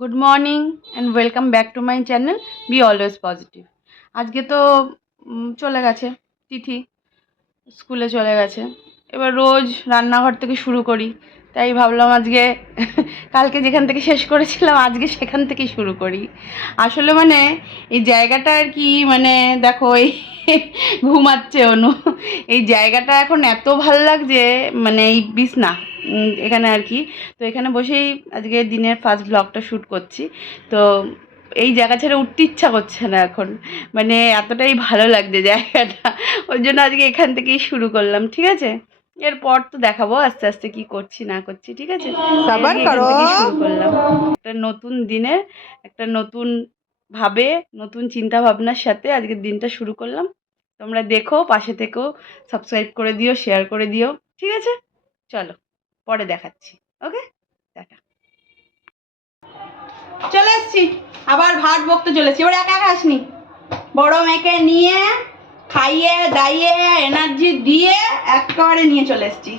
Good morning and welcome back to my channel B always positive. আজকে তো চলে গেছে তিথি, স্কুলে চলে গেছে। এবার রোজ রান্নাঘর থেকে শুরু করি, তাই ভাবলাম আজকে কালকে যেখান থেকে শেষ করেছিলাম আজকে সেখান থেকেই শুরু করি। আসলে মানে এই জায়গাটা আর কি, মানে দেখো এই ঘুমাচ্ছে অনু, এই জায়গাটা এখন এত ভালো লাগছে, মানে এই বিছনা এখানে আর কি। তো এখানে বসেই আজকে দিনের ফার্স্ট ব্লগটা শ্যুট করছি। তো এই জায়গা ছেড়ে উঠতে ইচ্ছা করছে না এখন, মানে এতটাই ভালো লাগছে জায়গাটা, ওই জন্য আজকে এখান থেকেই শুরু করলাম। ঠিক আছে, এরপর তো দেখাবো আস্তে আস্তে কি করছি না করছি। ঠিক আছে, সবার এখান করো। থেকেই শুরু করলাম একটা নতুন দিনের, একটা নতুন ভাবে, নতুন চিন্তা ভাবনার সাথে আজকের দিনটা শুরু করলাম। তোমরা দেখো, পাশে থেকেও, সাবস্ক্রাইব করে দিও, শেয়ার করে দিও। ঠিক আছে, চলো পরে দেখাচ্ছি। ওকে, টাটা। চলে এসছি, আবার ভাত বকতে চলেছি। এবার একা একা আসনি, বড় মেয়েকে নিয়ে খাইয়ে দাইয়ে এনার্জি দিয়ে একেবারে নিয়ে চলে এসছি।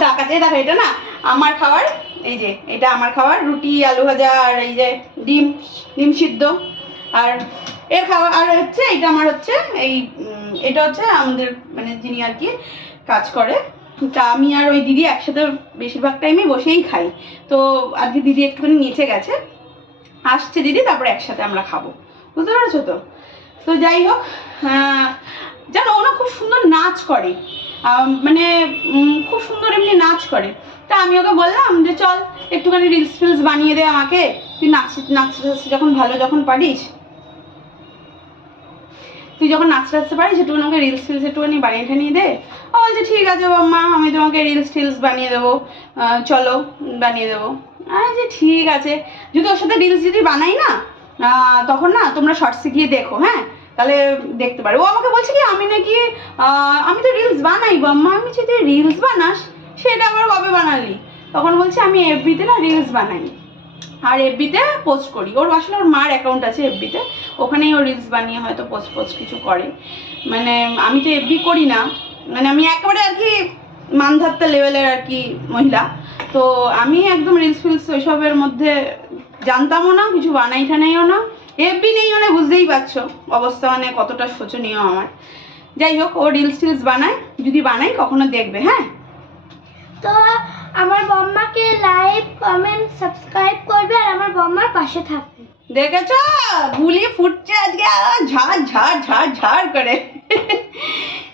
তাকাতে দেখো, এটা না আমার খাবার, এই যে এটা আমার খাবার, রুটি আলু ভাজা আর এই যে ডিম, ডিম সিদ্ধ। আর এর খাবার আর হচ্ছে এটা আমার হচ্ছে এই এটা হচ্ছে আমাদের মানে যিনি আর কি কাজ করে, তা আমি আর ওই দিদি একসাথে বেশিরভাগ টাইমে বসেই খাই। তো আজকে দিদি একটুখানি নিচে গেছে, আসছে দিদি, তারপরে একসাথে আমরা খাবো, বুঝতে পারছো তো। তো যাই হোক, জানো ওনা খুব সুন্দর নাচ করে, মানে খুব সুন্দর এমনি নাচ করে। তা আমি ওকে বললাম যে চল একটুখানি রিলস ফিলস বানিয়ে দে আমাকে, তুই নাচতে যখন ভালো যখন পারিস, তুই যখন নাচতে নাচতে পারিস একটুখানি আমাকে রিলস ফিলস একটুখানি বানিয়ে ঠানিয়ে দে। ও বলছে ঠিক আছে বাম্মা, আমি তোমাকে রিলস টিলস বানিয়ে দেবো, চলো বানিয়ে দেবো। আমি যে ঠিক আছে, যদি ওর সাথে রিলস যদি বানাই না, তখন না তোমরা শর্টসে গিয়ে দেখো, হ্যাঁ তাহলে দেখতে পারো। ও আমাকে বলছে কি আমি নাকি আমি তো রিলস বানাই বাম্মা। আমি যদি রিলস বানাস সেটা আবার কবে বানালি? তখন বলছে আমি এফবিতে না রিলস বানাই আর এফবিতে পোস্ট করি। ওর আসলে ওর মার অ্যাকাউন্ট আছে এফবিতে, ওখানেই ও রিলস বানিয়ে হয়তো পোস্ট কিছু করে। মানে আমি তো এফবি করি না, মানে আমি একেবারে আর কি মানধাত্তা লেভেলের আর কি মহিলা। তো আমি একদম রিলস ফিলস ওইসবের মধ্যে জানতামও না, কিছু বানাই ঠানাইও না, এফবি নেই, মানে বুঝতেই পারছো অবস্থা মানে কতটা শোচনীয় আমার। যাই হোক, ও রিলস টিলস বানায়, যদি বানাই কখনো দেখবে। হ্যাঁ, তো আমার বম্মাকে লাইক কমেন্ট সাবস্ক্রাইব করবে আর আমার বম্মার পাশে থাকবে। দেখেছ বুলি ফুটছে আজকে ঝাড় ঝাড় ঝাড় ঝাড় করে।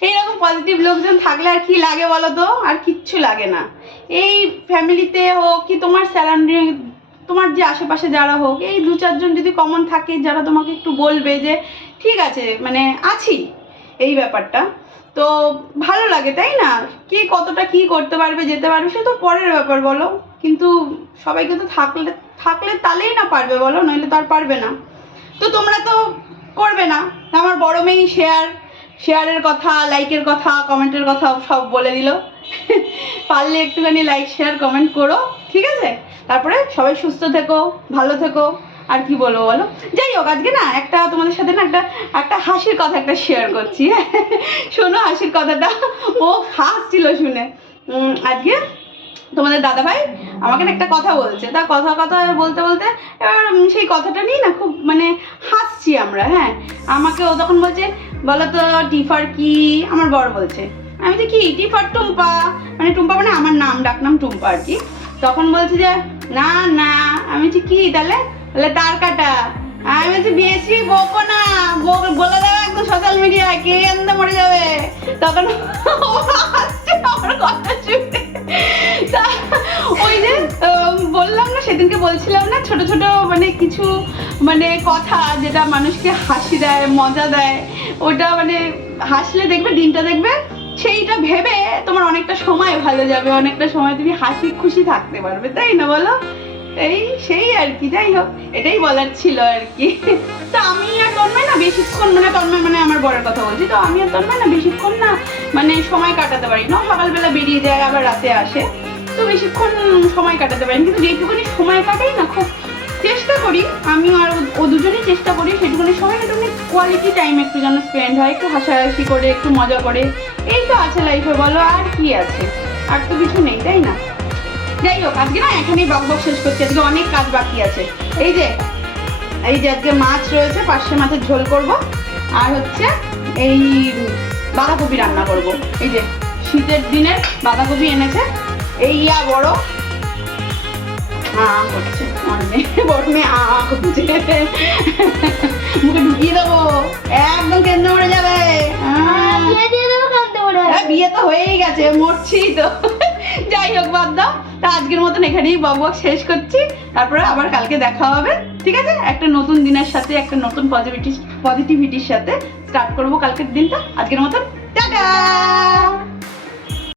এইরকম পজিটিভ লোকজন থাকলে আর কি লাগে বলো তো, আর কিচ্ছু লাগে না। এই ফ্যামিলিতে হোক কি তোমার সারাউন্ডিং, তোমার যে আশেপাশে যারা হোক, এই দু চারজন যদি কমন থাকে যারা তোমাকে একটু বলবে যে ঠিক আছে মানে আছি, এই ব্যাপারটা তো ভালো লাগে, তাই না? কি কতটা কি করতে পারবে যেতে পারবে সে তো পরের ব্যাপার বলো, কিন্তু সবাইকে তো থাকলে থাকলে তাহলেই না পারবে বলো, নইলে তো আর পারবে না। তো তোমরা তো করবে না, আমার বড় মেয়েই শেয়ারের কথা, লাইকের কথা, কমেন্টের কথা সব বলে দিল। পারলে একটুখানি লাইক শেয়ার কমেন্ট করো, ঠিক আছে? তারপরে সবাই সুস্থ থেকো, ভালো থেকো, আর কি বলবো বলো। যাই হোক, আজকে না একটা তোমাদের সাথে না একটা একটা হাসির কথা একটা শেয়ার করছি। শোনো হাসির কথাটা, ও হাসছিল শুনে। আজকে তোমাদের দাদাভাই আমাকে না একটা কথা বলছে, তা কথা কথা বলতে বলতে এবার সেই কথাটা নিয়ে না খুব মানে হাসছি আমরা। হ্যাঁ, আমাকে ও তখন বলছে বলো তো টিফার কি, আমার বর বলছে। আমি তো কি টিফার টুম্পা, মানে টুম্পা মানে আমার নাম, ডাকনাম টুম্পা আর কি। তখন বলছে যে না না, আমি বলছি কি তাহলে? বলে তার কাটা। আমি বলছি বেশি বকো না, বলে দেবে একদম সোশ্যাল মিডিয়ায়, কে আনতে মরে যাবে। তখন আমার কথা শুনে ওই যে বললাম না সেদিনকে, বলছিলাম না ছোট ছোট মানে কিছু মানে কথা যেটা মানুষকে হাসি দেয়, মজা দেয়, ওটা মানে হাসলে দেখবে দিনটা দেখবে সেইটা ভেবে তোমার অনেকটা সময় ভালো যাবে, অনেকটা সময় তুমি হাসি খুশি থাকতে পারবে, তাই না বলো? এই সেই আর কি। যাই হোক, এটাই বলার ছিল আর কি। তো আমি আর তন্ময় না বেশিক্ষণ, মানে তন্ময় মানে আমার বরের কথা বলছি, তো আমি আর তন্ময় না বেশিক্ষণ না মানে সময় কাটাতে পারি না। সকালবেলা বেরিয়ে যায় আবার রাতে আসে, তো বেশিক্ষণ সময় কাটাতে পারি, কিন্তু যেটুকুনি সময় কাটাই না খুব চেষ্টা করি, আমি আর ও দুজনেই চেষ্টা করি সেটুকুনি সময় একটুখানি কোয়ালিটি টাইম একটু যেন স্পেন্ড হয়, একটু হাসাহাসি করে, একটু মজা করে। এই তো আছে লাইফে বলো, আর কি আছে? আর তো কিছু নেই, তাই না? যাই হোক আজকে না এখানেই বক বক শেষ করছি, আজকে অনেক কাজ বাকি আছে। এই যে আজকে মাছ রয়েছে, পার্শে মাছের ঝোল করব, আর হচ্ছে এই বাঁধাকপি রান্না করব। এই যে শীতের দিনের বাঁধাকপি এনেছে, এই বড় করছে অনেক বড় মেয়ে করছে, মুখে ঢুকিয়ে দেবো, একদম কেন্দ্র মরে যাবে। বিয়ে তো হয়েই গেছে, মরছি তো। যাই হোক বাদ দাও, তা আজকের মতন এখানেই বক বক শেষ করছি, তারপরে আবার কালকে দেখা হবে, ঠিক আছে? একটা নতুন দিনের সাথে, একটা নতুন পজিটিভিটির সাথে স্টার্ট করবো কালকের দিনটা। আজকের মতন টাটা।